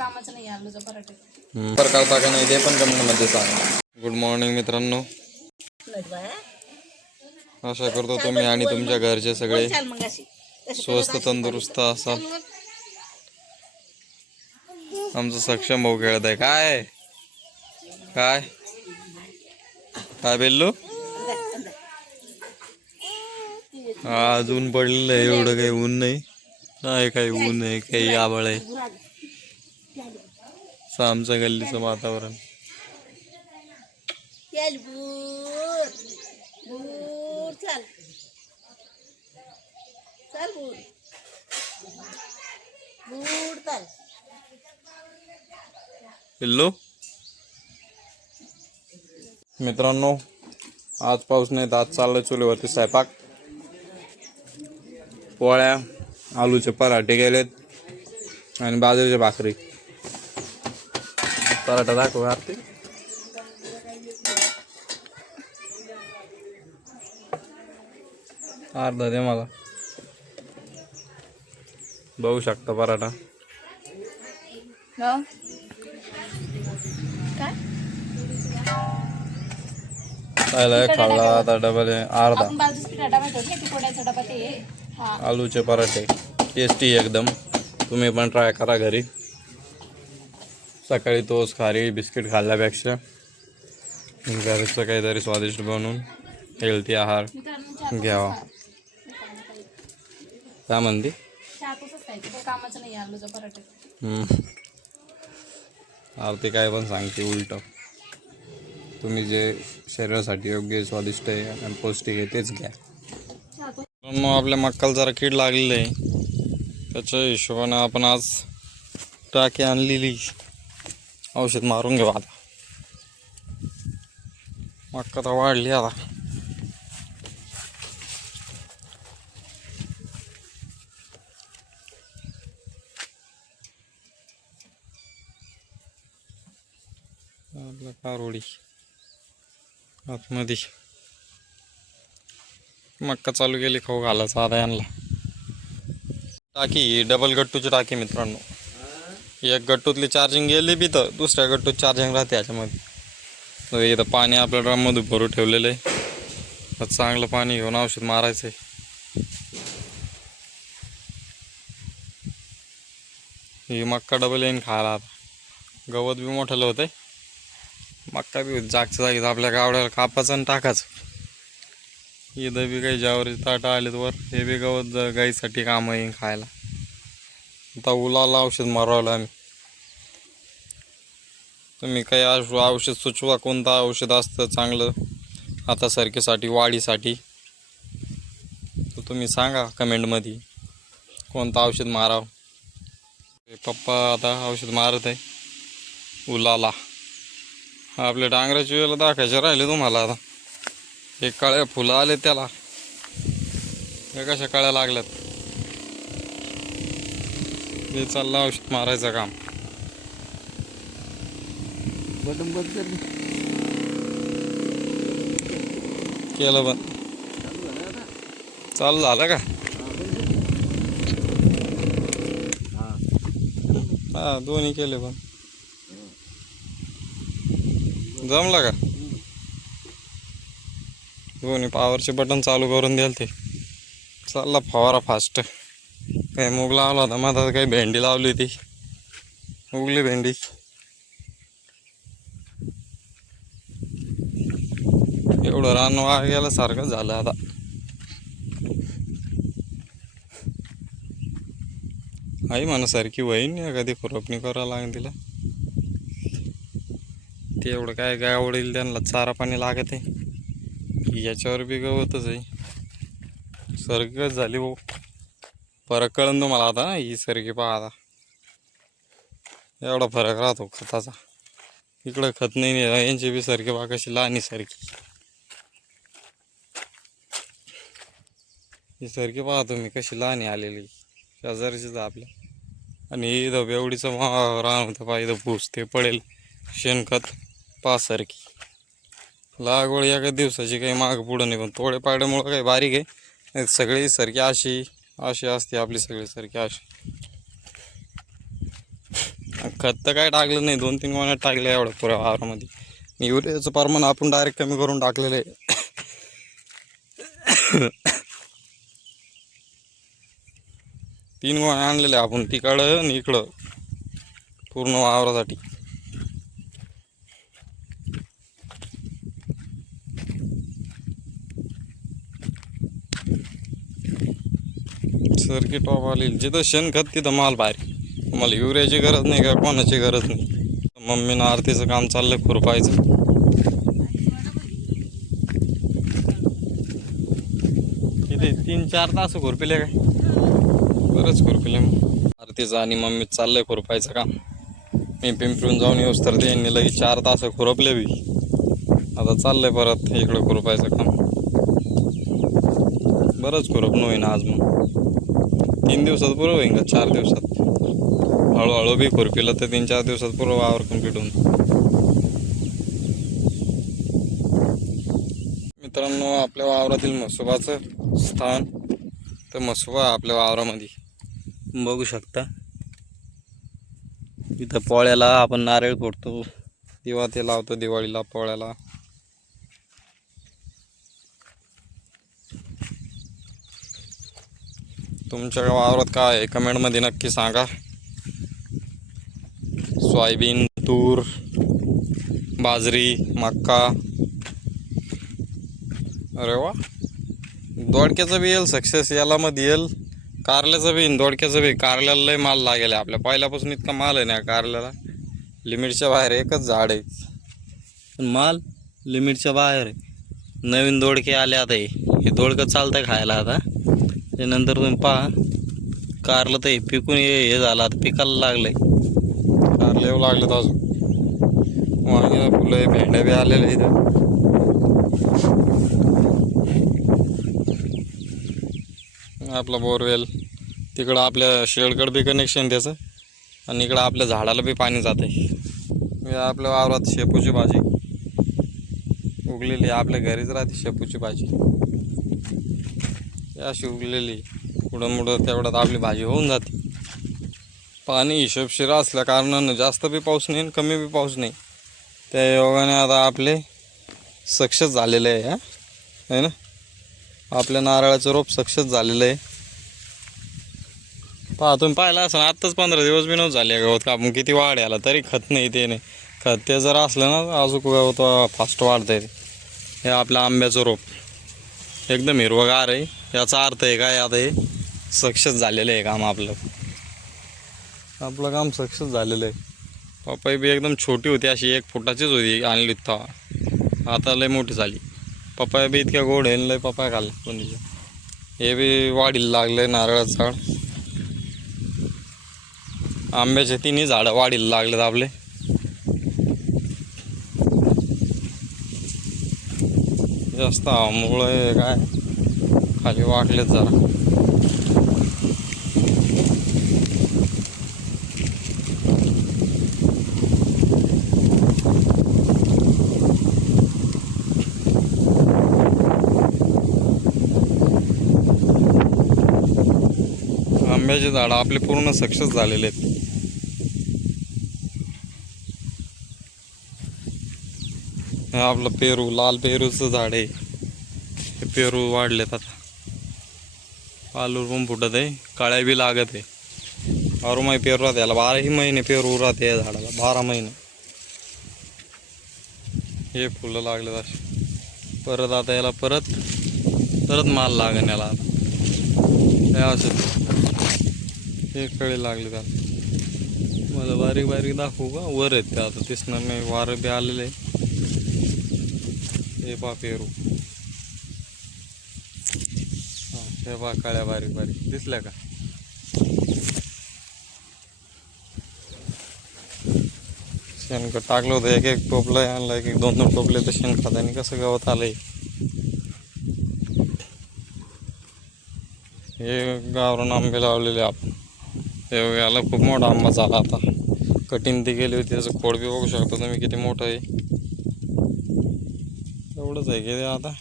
कामाचं नाही आलूचा पराठा. करता का नाही ते पण कमेंटमध्ये सांगा. गुड मॉर्निंग मित्रांनो, आशा करतो तुम्ही आणि तुमच्या घरचे सगळे स्वस्थ तंदुरुस्त असाल. आमचं सक्षम भाऊ खेळत आहे. काय काय काय बेल्लू आज ऊन पडलेलं आहे. एवढं काही ऊन नाही, नाही काही ऊन आहे, काही आभाळ आहे. आमच्या गल्लीचं वातावरण पिल्लू. मित्रांनो, आज पाऊस नाही, आज चाललंय चुलीवरती स्वयंपाक. पोळ्या, आलूचे पराठे गेलेत आणि बाजरीची भाकरी. पराठा दाखव आरती. अर्धा दे मला. बघू शकता पराठा. पहिला एक खाल्ला, आता डबल अर्धा. आलूचे पराठे टेस्टी एकदम. तुम्ही पण ट्राय करा घरी. सकाळी तोच खारी बिस्किट खाल्ल्यापेक्षा घरचं काहीतरी स्वादिष्ट बनवून हेल्थी आहार घ्यावा. काय म्हणते? कामाचं नाही आलूचा पराठा. आरती काय पण सांगते उलट. तुम्ही जे शरीरासाठी योग्य, स्वादिष्ट आहे आणि पौष्टिक आहे तेच घ्या. मग आपल्या मक्काला जरा कीड लागलेली आहे, त्याच्या हिशोबाने आपण आज टाकी आणलेली. औषध मारून घेऊ आता. मक्का तर वाढली आता. आपला कारोडी आतमध्ये मक्का चालू केली खाऊ घालायचा आता यांना. टाकी डबल गट्टूची टाकी मित्रांनो. एक गट्टूतली चार्जिंग गेली बी तर दुसऱ्या गट्टूत चार्जिंग राहते याच्यामध्ये. इथं पाणी आपल्या ड्रममध्ये भरून ठेवलेलं आहे. चांगलं पाणी घेऊन औषध मारायचं आहे. ही मक्का डबल येईन खायला आता. गवत बी मोठं होत आहे. मक्का बी जागच्या जागीच आपल्या गावड्याला कापायचं आणि टाकायचं. इथं बी काही ज्यावरची ताटा आलेत वर, हे बी गवत गाईसाठी कामं येईन खायला. आता उलाला औषध मारवलं आम्ही. तुम्ही काही औषध सुचवा, कोणतं औषध असतं चांगलं हातासारखीसाठी, वाढीसाठी, तर तुम्ही सांगा कमेंटमध्ये कोणतं औषध मारावं. पप्पा आता औषध मारत आहे उलाला. आपल्या डांगराची वेळेला दाखायचे राहिले तुम्हाला. आता हे काळ्या फुलं आले त्याला, हे कशा काळ्या लागल्यात. हे चाललं औषध मारायचं काम. केलं पण चालू झालं का? हा दोन्ही केले पण जमलं का? दोन्ही पॉवरचे बटन चालू करून द्याल ते चालला फवारा फास्ट. काही मूग लावला होता मधात, काही भेंडी लावली होती, उगली भेंडी. एवढं रान वाया गेल्यासारखं झालं आता. आई मनासारखी वहीन एखादी खुरपणी करावं लागेल तिला. ते एवढं काय गावडील त्यांना चारा पाणी लागत आहे. याच्यावर बी गवतच आहे. सरगच झाली भाऊ. फरक कळन तुम्हाला आता. ही सरकी पहा आता, एवढा फरक राहतो खताचा. इकडं खत नाही, यांची बी सरकी पहा कशी लहानी सारखी. ही सरकी पहा तुम्ही कशी लहानी आलेली, शेजारचीच आपल्या. आणि इथं बेवडीचं रान होतं पहा, इथं भूस ते पडेल शेणखत पहा सारखी. लागवड एका दिवसाची काही माग पुढं नाही, पण थोडे पाड्यामुळं काही बारीक आहे. सगळी सरकी अशी अशी असते आपली, सगळी सरकी अशी. खत तर काय टाकलं नाही, 2-3 गोण्या टाकल्या एवढं पुऱ्या वावरामध्ये. युरियाचं प्रमाण आपण डायरेक्ट कमी करून टाकलेलं आहे. 3 गोण्या आणलेल्या आपण तिकडं आणि इकडं पूर्ण वावरासाठी. सर्किट वापरली जिथं शेणखत तिथं माल बाहेर. मला युरियाची गरज नाही का कोणाची गरज नाही. मम्मीनं आरतीचं काम चाललंय खुरपायचं. किती 3-4 तास खुरपिले काय? बरंच खुरपिले. मग आरतीचं आणि मम्मीचं चाललंय खुरपायचं काम. मी पिंपरून जाऊन येऊस तर त्यांनी लगेच 4 तास खुरपले बी. आता चाललंय परत इकडं खुरपायचं काम. बरंच खुरपणं होईन आज. मग 3 दिवसात पुरं होईन का 4 दिवसात? हळूहळू बी खुरपिलं तर 3-4 दिवसात पुरं वावर कंप्लीट होऊन. मित्रांनो, आपल्या वावरातील म्हसोबाचं स्थान तर म्हसोबा आपल्या वावरामध्ये बघू शकता. इथं पोळ्याला आपण नारळ फोडतो, दिवा ते लावतो दिवाळीला पोळ्याला. तुमच्या वावरात काय आहे कमेंटमध्ये नक्की सांगा. सोयाबीन, तूर, बाजरी, मक्का. अरे वा, दोडक्याचं बी येईल सक्सेस याला मध्ये येईल. कारल्याचं बी दोडक्याचं बी. कारल्याला लय माल लागेल आपल्या पहिल्यापासून. इतका माल आहे ना कारल्याला, लिमिटच्या बाहेर. एकच झाड आहे पण माल लिमिटच्या बाहेर आहे. नवीन दोडके आले आता. हे दोडकं चालतं खायला आता. त्यानंतर तुम्ही पहा कारलं तर हे पिकून हे झालं आता, पिकायला लागलंय. कारले येऊ लागलेत अजून. वांगी फुलं भेंड्या बी आलेल्या इथं. आपला बोरवेल तिकडं आपल्या शेडकडं बी कनेक्शन त्याचं, आणि इकडं आपल्या झाडाला बी पाणी जात आहे. आपल्या वावरात शेपूची भाजी उगलेली. आपल्या घरीच राहते शेपूची भाजी. अशी उगलेली कुठं मुडं तेवढ्यात आपली भाजी होऊन जाते. पाणी हिशोबशीर असल्या कारणानं जास्त बी पाऊस नाही आणि कमी बी पाऊस नाही. त्या योगाने आता आपले सक्सेस झालेलं आहे. है ना, आपल्या नारळाचं रोप सक्सेस झालेलं आहे. पहा तुम्ही पाहिलं असं आत्ताच 15 दिवस बी नव्हतं झाले गवत कापून. किती वाढ आला तरी खत नाही ते नाही. खत ते जर असलं ना अजून गवत फास्ट वाढतं आहे. हे आपलं आंब्याचं रोप एकदम हिरवगार आहे. याचा अर्थ आहे काय, आता हे सक्सेस झालेलं आहे काम आपलं. आपलं काम सक्सेस झालेलं आहे. पपई बी एकदम छोटी होती, अशी 1 फुटाचीच होती आणली तेव्हा. आता लय मोठी झाली. पपया बी इतक्या गोड आहे, लय पपया खाल्ला कोणी. हे बी वाढीला लागले नारळाचं झाड. आंब्याचे 3ही झाडं वाढीला लागलेत आपले. जास्त हवामुळे काय खाली वाकलेत जरा. आंब्याचे झाडं आपले पूर्ण सक्सेस झालेले आहेत. हे आपलं पेरू, लाल पेरूचं झाड आहे. हे पेरू वाढलेत आता. आलूर पण फुटत आहे, काळ्या बी लागत आहे. बारमाही पेरू राहते याला. 12ही महिने पेरू राहते या झाडाला, 12 महिने. हे फुलं लागलेत असे. परत आता याला परत माल लागेल याला आता. हे असं हे कळे लागले त्याला. मला बारीक बारीक दाखवू का? वर आहेत ते आता दिसणार नाही. वारं बी आलेलं आहे. हे पा पेरू. हां, हे पा काळ्या बारीक बारीक दिसल्या का? शेणखत टाकलं होतं. 1-1 टोपलं आणलं, 1-1-2-2 टोपले तर शेणखताने कसं गवत आलंय. हे गावरान आंबे लावलेले आपण. हे याला खूप मोठा आंबा झाला आता. कटिंग ती गेली होती. त्याचं खोड बी बघू शकता तुम्ही किती मोठं आहे. एवढंच आहे की ते आता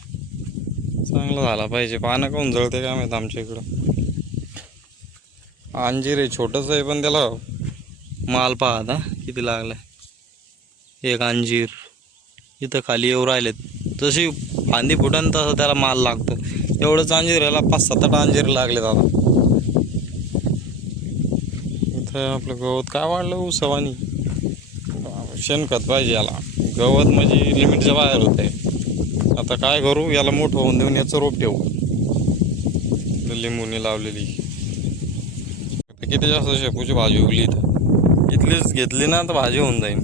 चांगलं झाला पाहिजे. पानं काऊन जळते काय माहीत आमच्या इकडं. अंजीर आहे, छोटंच आहे पण त्याला माल पहा आता किती लागलाय. एक अंजीर इथं खाली येऊ राहिलेत. जशी फांदी फुटन तसं त्याला माल लागतो. एवढंच अंजीर याला 5-7 अंजीर लागले दादा. इथं आपलं गवत काय वाढलं उसवानी. शेणखत पाहिजे याला. गवत म्हणजे लिमिटच्या बाहेर होत आहे. आता काय करू, याला मोठं होऊन देऊन याचं रोप ठेवू. लिंबूनी लावलेली किती जास्त शेपूची भाजी उगली इथं. इथलीच घेतली ना तर भाजी होऊन जाईल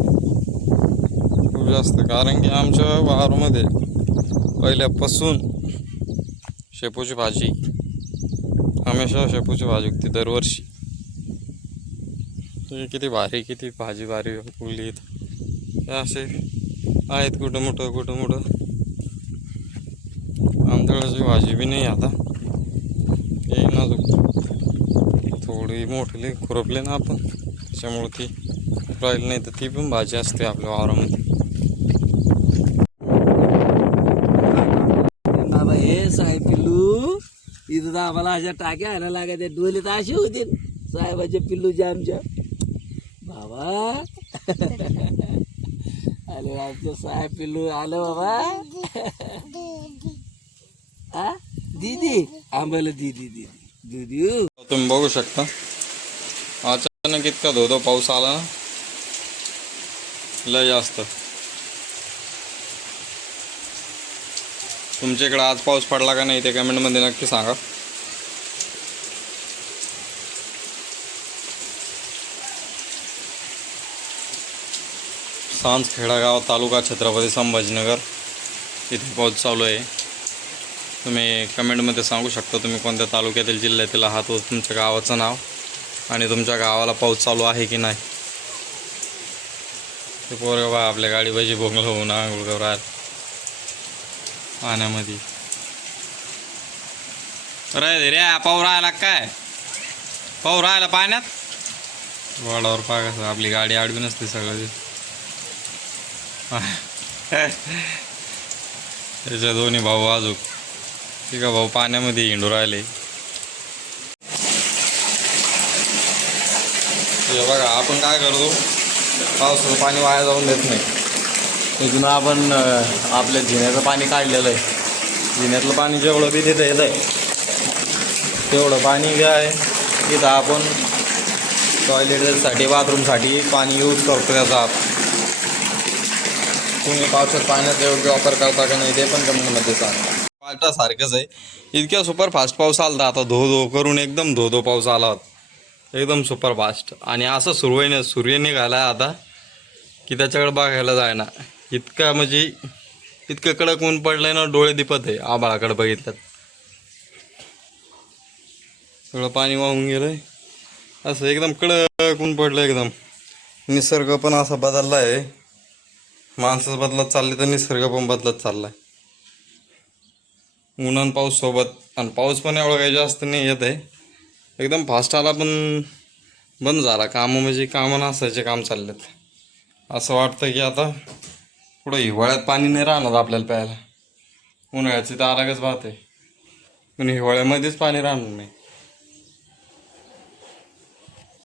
खूप जास्त. कारण की आमच्या वावरामध्ये पहिल्यापासून शेपूची भाजी, हमेशा शेपूची भाजी उगती दरवर्षी. किती भारी, किती भाजी भारी उगली इथं. हे असे आहेत कुठं मोठं. आमच्याकडची भाजी बी नाही आता. येईल ना थोडी मोठली खुरपले ना आपण, त्याच्यामुळे ती राहिली. नाही तर ती पण भाजी असते आपल्या वावरामध्ये. बाबा हे साहेब पिल्लू इथं तर आम्हाला अशा टाक्या आणायला लागत. डोले तर असे होते साहेबाचे पिल्लूचे आमच्या. बाबा अरे आमचे साहेब पिल्लू आलं बाबा. हा दीदी आंबाला दीदी. तुम्ही बघू शकता अचानक इतका धोधो पाऊस आला ना, लय जास्त. तुमच्याकडे आज पाऊस पडला का नाही ते कमेंटमध्ये नक्की सांगा. सांजखेडा गाव, तालुका छत्रपती संभाजीनगर इथे पाऊस चालू आहे. तुम्ही कमेंटमध्ये सांगू शकता तुम्ही कोणत्या तालुक्यातील, जिल्ह्यातील आहात व तुमच्या गावाचं नाव आणि तुमच्या गावाला पाऊस चालू आहे की नाही. ते पोरं बा आपल्या गाडीबाजी बोंगलं होऊन आंघोळ करू राहिलं पाण्यामध्ये. रे पाऊ राहिला काय, पाऊ राहिला पाण्यात. वाडावर पागायचं आपली गाडी आडवी नसते सगळं. त्याच्या दोन्ही भाऊ आजूक ठीक आहे भाऊ पाण्यामध्ये हिंडू राहिले. बघा आपण काय करतो, पावसाचं पाणी वाया जाऊन देत नाही. इथून आपण आपल्या जिन्याचं पाणी काढलेलं आहे. जिन्यातलं पाणी जेवढं बी तिथं येत आहे तेवढं पाणी काय इथं आपण टॉयलेटसाठी, बाथरूमसाठी पाणी यूज करतो त्याचा. तुम्ही पावसात पाण्याचा योग्य वापर करता का नाही ते पण कमेंटमध्ये सांगा. सारखंच आहे. इतक्या सुपरफास्ट पाऊस आला आता, धो करून एकदम धो पाऊस आला होता एकदम सुपरफास्ट. आणि असं सूर्य निघाला आता की त्याच्याकडे बघायला जाय ना. इतका म्हणजे इतकं कडक ऊन पडलंय ना, डोळे दिपत आहे आभाळाकडे बघितलं. सगळं पाणी वाहून गेलंय. असं एकदम कडक ऊन पडलं एकदम. निसर्ग पण असा बदलला आहे. माणसं बदलत चालले तर निसर्ग पण बदलत चाललाय. उन्हान पाऊस सोबत. आणि पाऊस पण एवढा काही जास्त नाही येत आहे. एकदम फास्ट आला पण बंद झाला. कामं म्हणजे कामं नसायचे काम चाललेत. असं वाटतं की आता पुढं हिवाळ्यात पाणी नाही राहणार आपल्याला प्यायला. उन्हाळ्याची तर अलगच बात आहे, पण हिवाळ्यामध्येच पाणी राहणार नाही.